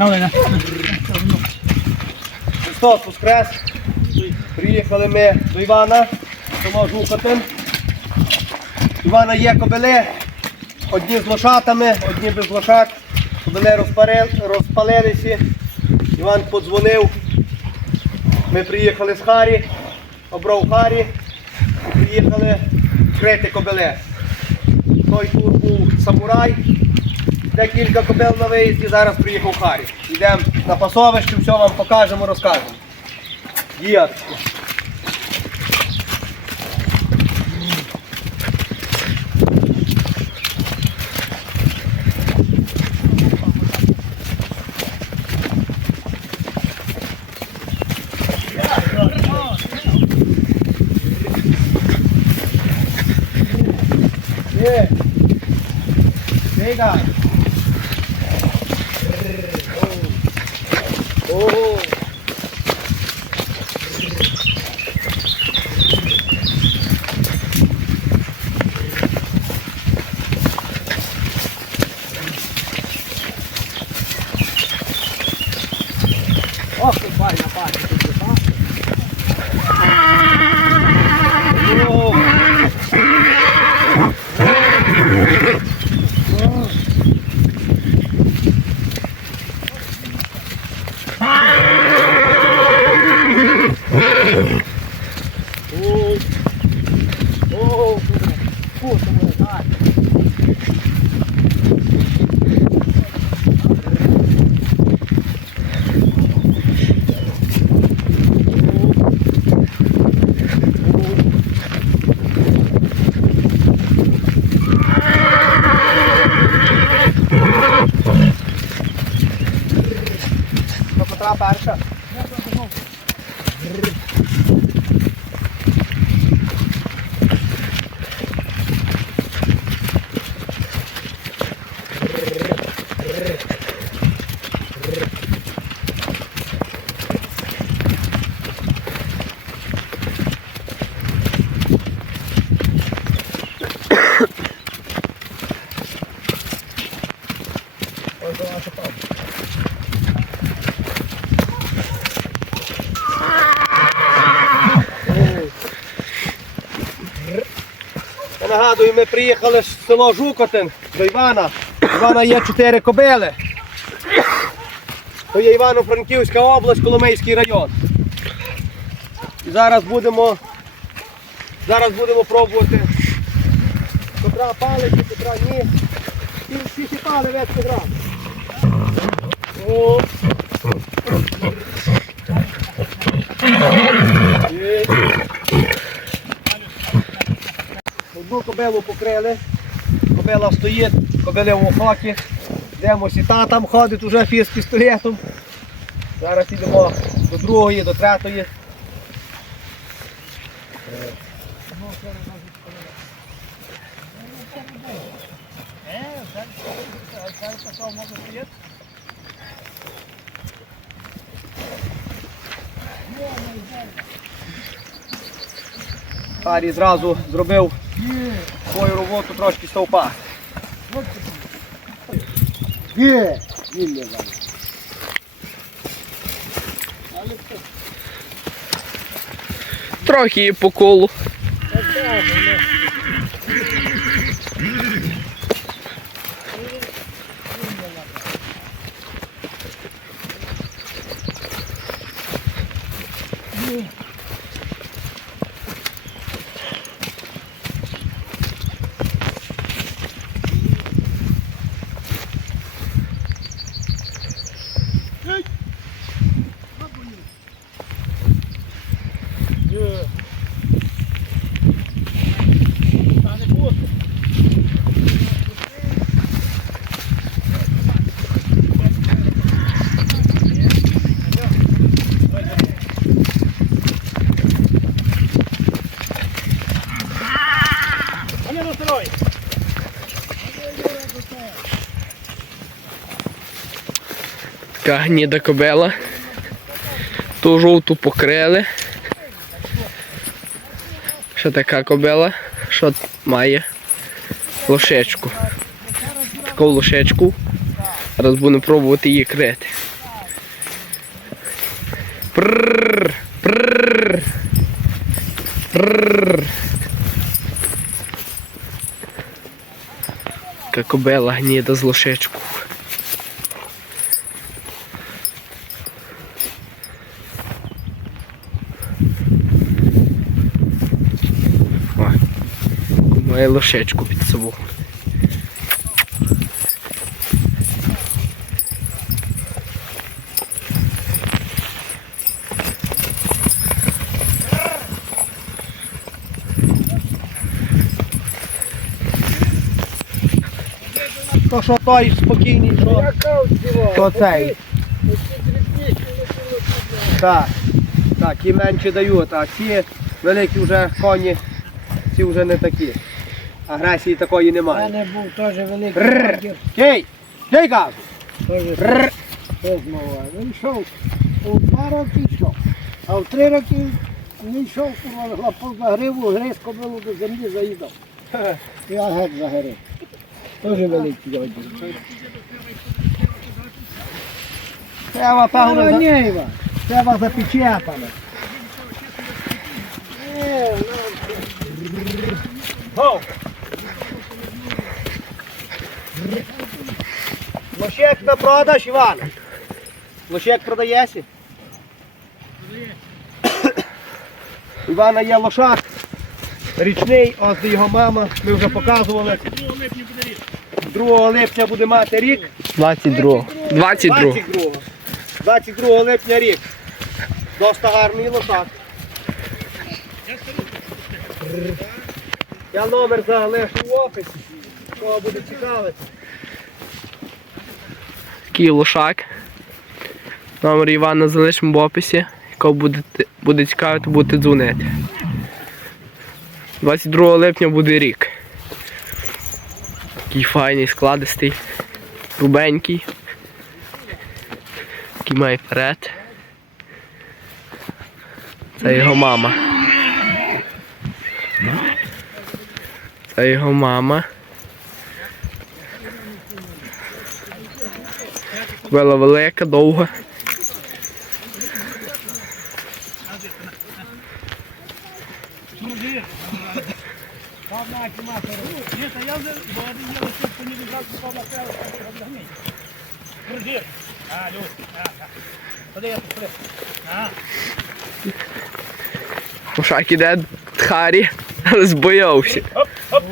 Олена. Христос Воскрес! Приїхали ми до Івана, село Жукотин. У Івана є кобили, одні з лошатами, одні без лошад. Кобили розпалилися. Іван подзвонив. Ми приїхали з Харі, обрав Харі і приїхали крити кобили. Той тут був самурай, декілька кобил на виїзді, зараз приїхав Харі. Йдемо на пасовище, все вам покажемо, розкажемо. Є. Є. Бігай. Ого. Ох, ти файна пані тут, так? Ого. Ого. Фу, це буде так. Ну, котра перша? Ось до наша папа. Я нагадую, ми приїхали з село Жукотин до Івана. У Івана є чотири кобили. То є Івано-Франківська область, Коломийський район. І зараз будемо, зараз будемо пробувати. Котра палить, котра ні. І всі ці пали весь котра. О. Є. Одну кобилу покрили, кобила стоїть, кобили в охоті. Йдемо сіта там ходить уже фіз пістолетом. Зараз йдемо до другої, до третьої. Харі зразу зробив свою роботу трошки стовпа. Є! Він не знає. Трохи по колу. А Така гніда кобила. Ту жовту покрили. Ще така кобила, що має лошечку. Таку лошечку Зараз будемо пробувати її крити. Прррр, прррр, прррр. Така кобила гніда з лошечку. О, Має лошечку під собою. То що той спокійний, що то цей. Так, так, ті менше дають, а ці великі вже коні, ці вже не такі. Агресії такої У немає. мене був теж великий Рррр. Кей! Кей кажу! теж Рррр. Він йшов у два роки йшов, а в три роки він йшов, курва, лапав за гриву, гриз кобилу до землі заїдав. Я геть загорив. Теж великий лагер. Треба, певно, за- ні, треба запечатане. Е, Гоу! Лошек на продаж, Іван? Лошек продаєшся? Івана є лошак. Річний, ось де його мама, ми вже показували. 2 липня буде мати рік. 22. 22. 22. 22 липня рік. Доста гарний лошак. Я номер залишу в описі. Кого буде цікавити. Такий лошак. Номер Івана залишимо в описі. Кого буде, буде цікавити, будете дзвонити. 22 липня буде рік. Такий файний, складистий, рубенький. Такий має перед. Це його мама. Це його мама. Кобила велика, довга. Ні, та я вже, бо один є лише, що ні відразу слова треба, розгамій. Дружир. А, Люсь, а, а. Ходи, я тут, ходи. А, Лошак іде Харі, але збоявся. оп, оп.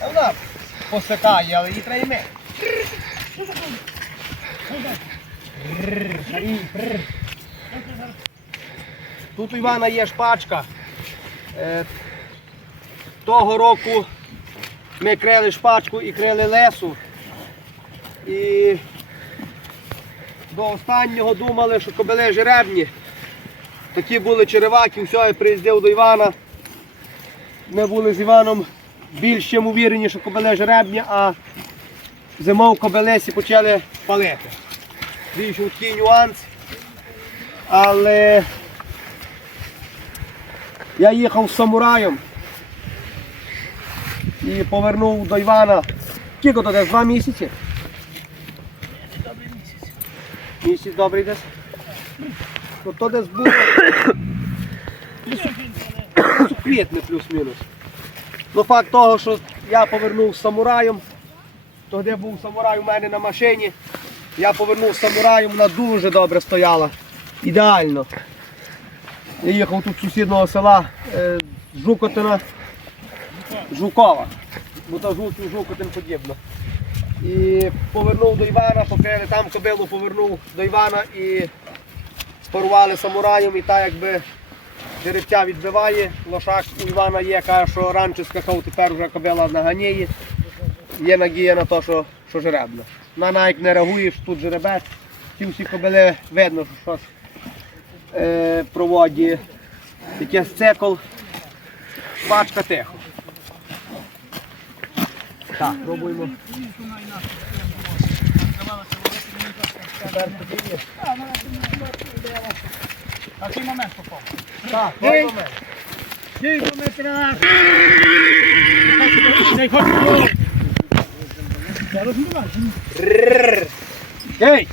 Вона посикає, але її треба йме. Тут у Івана є шпачка. Е, Того року ми крили шпачку і крили лесу. І до останнього думали, що кобили жеребні. Такі були череваки, все, я приїздив до Івана. Ми були з Іваном більш чим увірені, що кобили жеребні, а зимов кобилесі почали палити. Вийшов такий нюанс. Але я їхав з самураєм і повернув до Івана. Скільки то десь? Два місяці? Місяць добрий десь. Ну то десь у квітні плюс-мінус. Ну факт того, що я повернув самураєм, то де був самурай у мене на машині, я повернув самураєм, вона дуже добре стояла. Ідеально. Я їхав тут з сусіднього села е, Жукотина, Жукова. Бо то жуків Жукотин подібно. І повернув до Івана, покрили там кобилу, повернув до Івана і спарували самураєм і так якби жеребця відбиває. Лошак у Івана є, каже, що раніше скакав, тепер вже кобила наганяє. Є надія на те, що, що жеребна. На навіть не реагуєш, тут жеребець. Ті всі кобили видно, що щось е, проводить. Якийсь цикл. Бачка тихо. Так, пробуємо. А цей момент попав. Так, той момент. Цей хоче. Зараз не!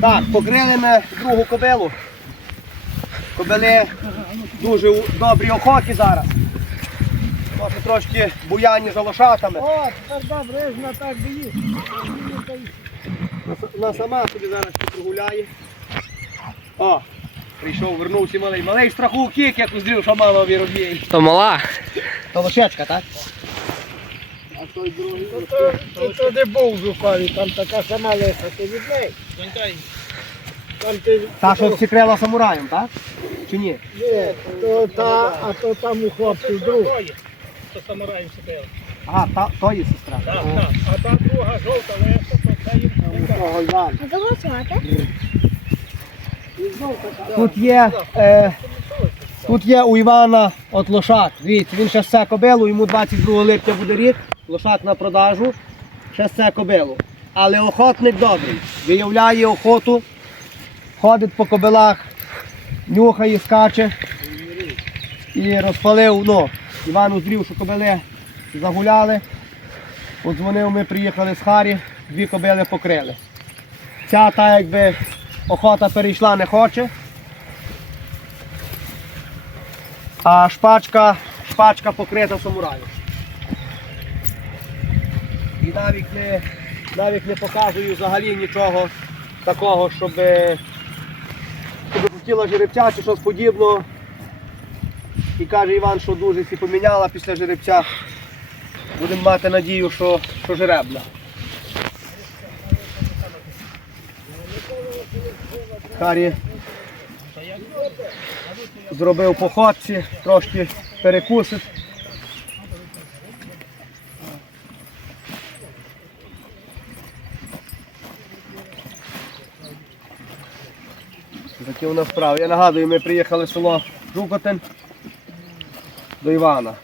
Так, покрили ми другу кобилу. Кобили дуже добрі охоті зараз. Може трошки буяні за лошатами. О, тепер добре, ж так боїть. Вона сама собі зараз прогуляє. О, прийшов, вернувся малий. Малий в страху кік, як уздрів, що мама віроб'є. То мала. То лошечка, так? А той другий. Ти туди був в Жукові, там така сама лиса, ти від неї. Там ти... Та, що всікрила самураєм, так? Чи ні? Ні, то та, а то там у хлопців друг. То самураї сидели. Ага, та, то є сестра. Так, так. А та друга жовта леса, то це їм. А кого звати? Тут є, е, тут є у Івана от лошак. Дивіться, він ще все кобилу, йому 22 липня буде рік, лошак на продажу, ще все кобилу. Але охотник добрий, виявляє охоту, ходить по кобилах, нюхає, скаче і розпалив, ну, Іван узрів, що кобили загуляли. Подзвонив, ми приїхали з Харі, дві кобили покрили. Ця та якби охота перейшла, не хоче. А шпачка, шпачка покрита самураю. І навіть не, навіть не показую взагалі нічого такого, щоб, щоб хотіла жеребця чи щось подібного. І каже Іван, що дуже поміняла після жеребця. Будемо мати надію, що, що жеребна. Харі зробив походці, трошки перекусить. Такі у нас справи. Я нагадую, ми приїхали в село Жукотин до Івана.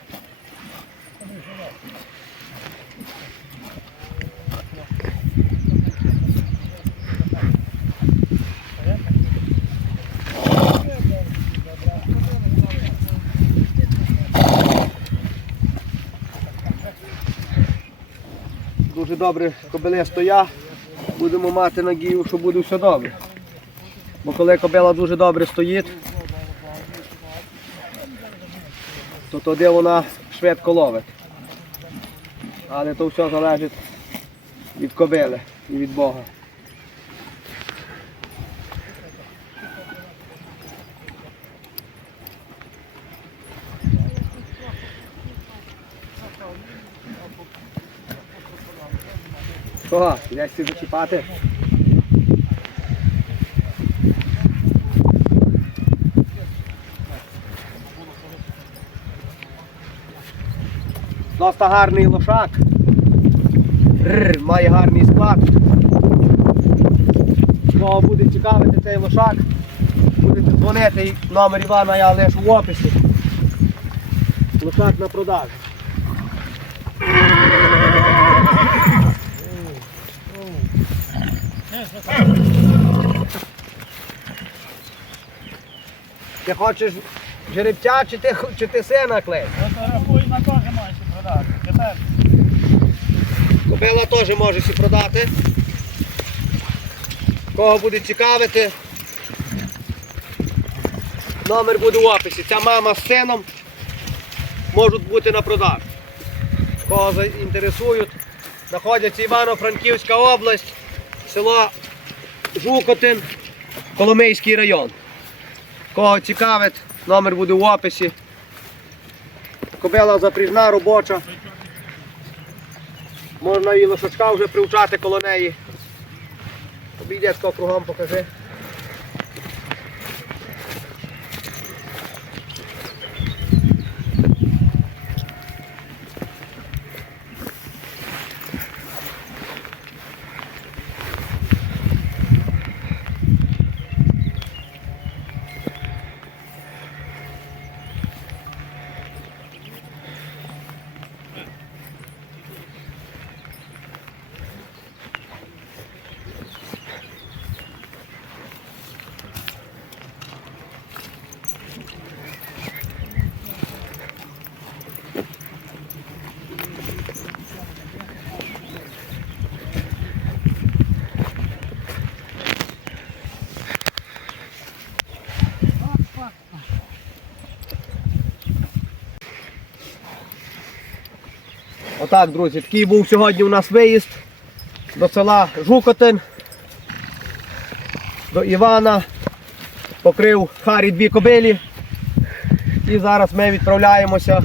Добре кобили стоя. Будемо мати надію, що буде все добре. Бо коли кобила дуже добре стоїть, то тоді вона швидко ловить. Але то все залежить від кобили і від Бога. Що, йдеш всі зачіпати? Доста гарний лошак. Рр, має гарний склад. Кого буде цікавити цей лошак, будете дзвонити, номер Івана я лишу в описі. Лошак на продажу. Ти хочеш жеребця чи ти, чи ти сина клеїш? Фотографуй на теж маєш продати. Тепер Кобила теж може сі продати. Кого буде цікавити. Номер буде в описі. Ця мама з сином можуть бути на продаж. Кого заінтересують, знаходяться Івано-Франківська область, село Жукотин, Коломийський район. Кого цікавить, номер буде в описі. Кобила запріжна, робоча. Можна і лошачка вже привчати коло неї. Обійде кругом покажи. Отак, друзі, такий був сьогодні у нас виїзд до села Жукотин, до Івана. Покрив Харі дві кобилі. І зараз ми відправляємося,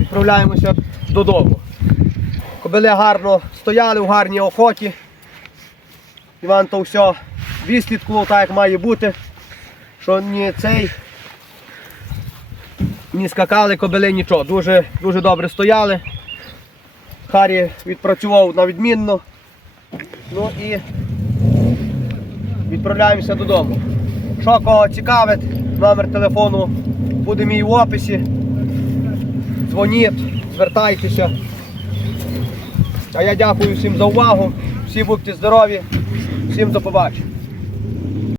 відправляємося додому. Кобили гарно стояли в гарній охоті. Іван то все відслідкував так, як має бути. Що ні цей, ні скакали кобили, нічого. Дуже, дуже добре стояли. Харі відпрацював на відмінно. Ну і відправляємося додому. Що кого цікавить, номер телефону буде мій в описі. Дзвоніть, звертайтеся. А я дякую всім за увагу. Всі будьте здорові, всім до побачення.